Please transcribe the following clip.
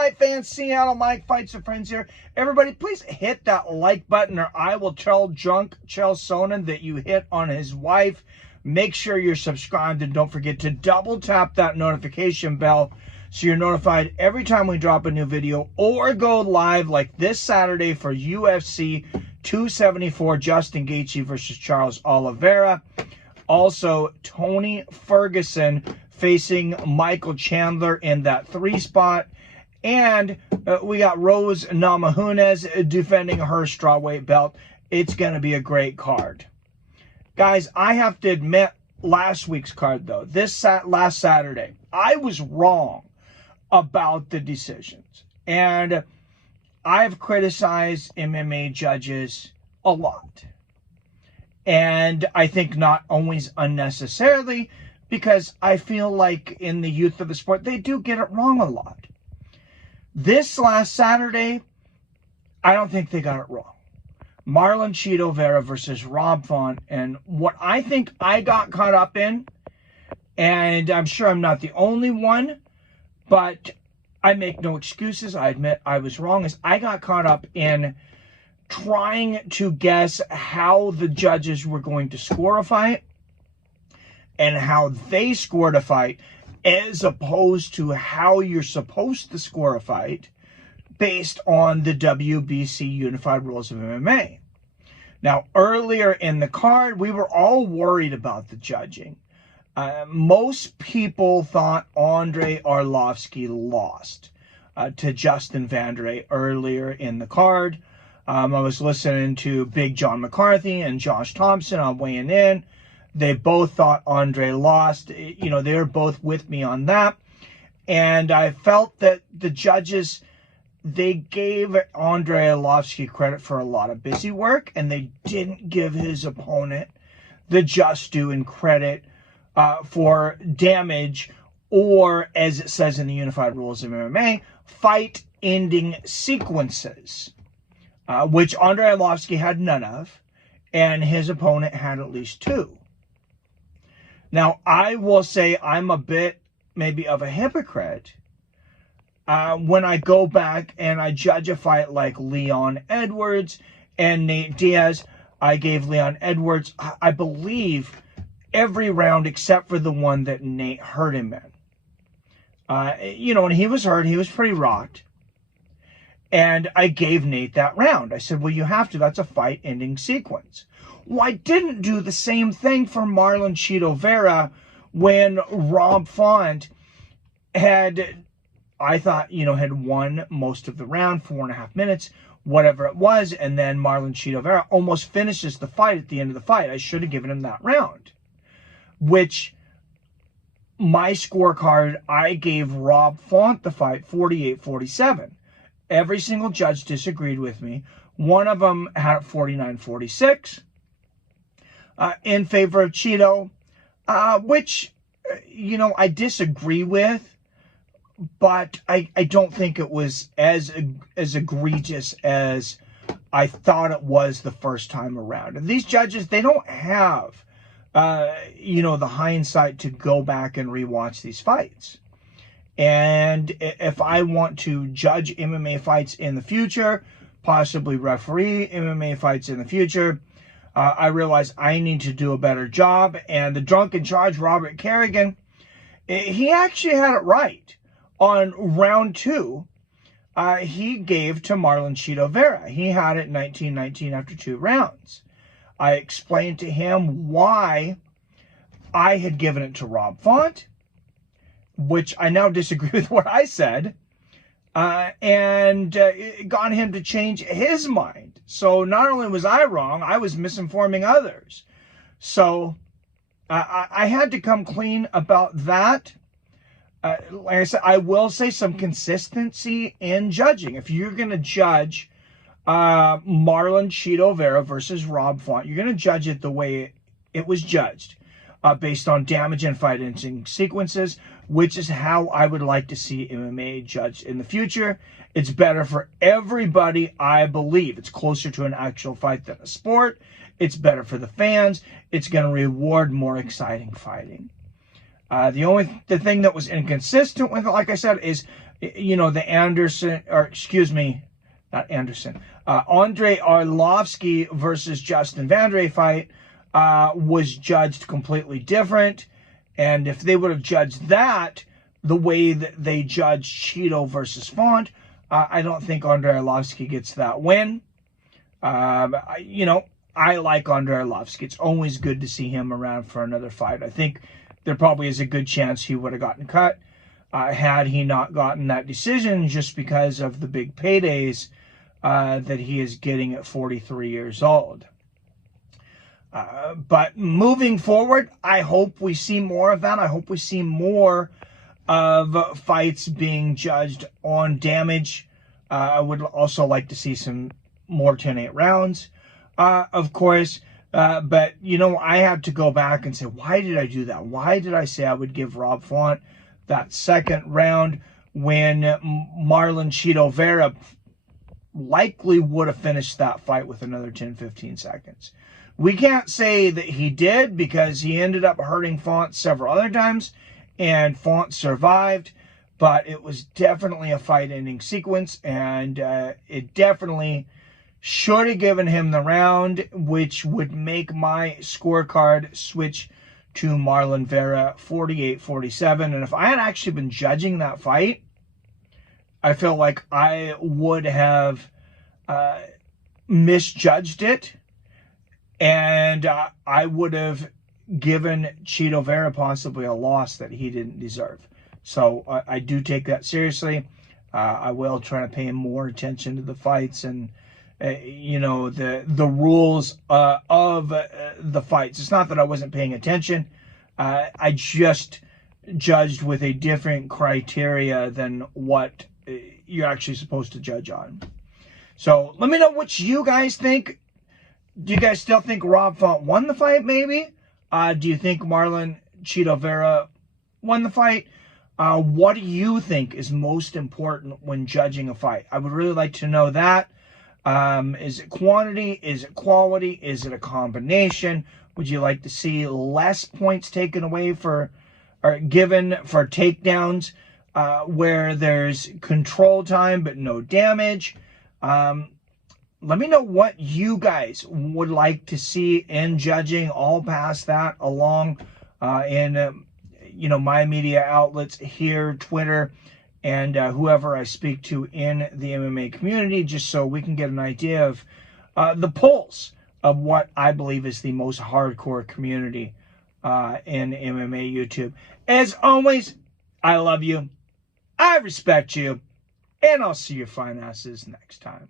fight fans, Seattle Mike Fights with Friends here. Everybody, please hit that like button or I will tell drunk Chael Sonnen that you hit on his wife. Make sure you're subscribed and don't forget to double tap that notification bell so you're notified every time we drop a new video or go live like this Saturday for UFC 274, Justin Gaethje versus Charles Oliveira. Also, Tony Ferguson facing Michael Chandler in that 3 spot. And we got Rose Namajunas defending her strawweight belt. It's going to be a great card. Guys, I have to admit, last week's card, though, last Saturday, I was wrong about the decisions. And I've criticized MMA judges a lot. And I think not always unnecessarily, because I feel like in the youth of the sport, they do get it wrong a lot. This last Saturday, I don't think they got it wrong. Marlon Chito Vera versus Rob Font. And what I think I got caught up in, and I'm sure I'm not the only one, but I make no excuses. I admit I was wrong, is I got caught up in trying to guess how the judges were going to score a fight and how they scored a fight, as opposed to how you're supposed to score a fight based on the WBC Unified Rules of MMA. Now, earlier in the card, we were all worried about the judging. Most people thought Andrei Arlovski lost to Justin Vandrey earlier in the card. I was listening to Big John McCarthy and Josh Thompson on weighing in. They both thought Andrei lost. You know, they were both with me on that. And I felt that the judges, they gave Andrei Arlovski credit for a lot of busy work, and they didn't give his opponent the just due and credit for damage, or, as it says in the Unified Rules of MMA, fight-ending sequences, which Andrei Arlovski had none of, and his opponent had at least 2. Now, I will say I'm a bit maybe of a hypocrite when I go back and I judge a fight like Leon Edwards and Nate Diaz. I gave Leon Edwards, I believe, every round except for the one that Nate hurt him in. You know, when he was hurt, he was pretty rocked. And I gave Nate that round. I said, well, you have to. That's a fight-ending sequence. Well, I didn't do the same thing for Marlon Chito Vera when Rob Font had, I thought, you know, had won most of the round, 4.5 minutes, whatever it was. And then Marlon Chito Vera almost finishes the fight at the end of the fight. I should have given him that round, which my scorecard, I gave Rob Font the fight 48-47. Every single judge disagreed with me. One of them had it 49-46 in favor of Chito, which, you know, I disagree with, but I don't think it was as egregious as I thought it was the first time around. And these judges, they don't have, you know, the hindsight to go back and rewatch these fights. And if I want to judge MMA fights in the future, possibly referee MMA fights in the future, I realize I need to do a better job. And the drunk in charge, Robert Kerrigan, he actually had it right. On round 2, he gave to Marlon Chito Vera. He had it 19-19 after 2 rounds. I explained to him why I had given it to Rob Font, which I now disagree with what I said, and it got him to change his mind. So not only was I wrong, I was misinforming others. So I had to come clean about that. Like I said, I will say some consistency in judging. If you're going to judge Marlon Chito Vera versus Rob Font, you're going to judge it the way it was judged, based on damage and fight-ending sequences, which is how I would like to see MMA judged in the future. It's better for everybody, I believe. It's closer to an actual fight than a sport. It's better for the fans. It's going to reward more exciting fighting. The thing that was inconsistent with it, like I said, is, the Andre Arlovsky versus Justin Vandre fight was judged completely different. And if they would have judged that the way that they judged Chito versus Font, I don't think Andre Arlovsky gets that win. I like Andre Arlovsky. It's always good to see him around for another fight. I think there probably is a good chance he would have gotten cut had he not gotten that decision, just because of the big paydays that he is getting at 43 years old. But moving forward, I hope we see more of that. I hope we see more of fights being judged on damage. I would also like to see some more 10-8 rounds, of course. But, I had to go back and say, why did I do that? Why did I say I would give Rob Font that second round when Marlon Chito Vera likely would have finished that fight with another 10-15 seconds? We can't say that he did, because he ended up hurting Font several other times, and Font survived. But it was definitely a fight-ending sequence, and it definitely should have given him the round, which would make my scorecard switch to Marlon Vera 48-47. And if I had actually been judging that fight, I feel like I would have misjudged it, and I would have given Chito Vera possibly a loss that he didn't deserve. So I do take that seriously. I will try to pay more attention to the fights and the rules of the fights. It's not that I wasn't paying attention. I just judged with a different criteria than what you're actually supposed to judge on. So let me know what you guys think. Do you guys still think Rob Font won the fight, maybe? Do you think Marlon Chito Vera won the fight? What do you think is most important when judging a fight? I would really like to know that. Is it quantity? Is it quality? Is it a combination? Would you like to see less points taken away or given for takedowns where there's control time but no damage? Let me know what you guys would like to see in judging. I'll pass that along in my media outlets here, Twitter, and whoever I speak to in the MMA community, just so we can get an idea of the pulse of what I believe is the most hardcore community in MMA YouTube. As always, I love you, I respect you, and I'll see your fine asses next time.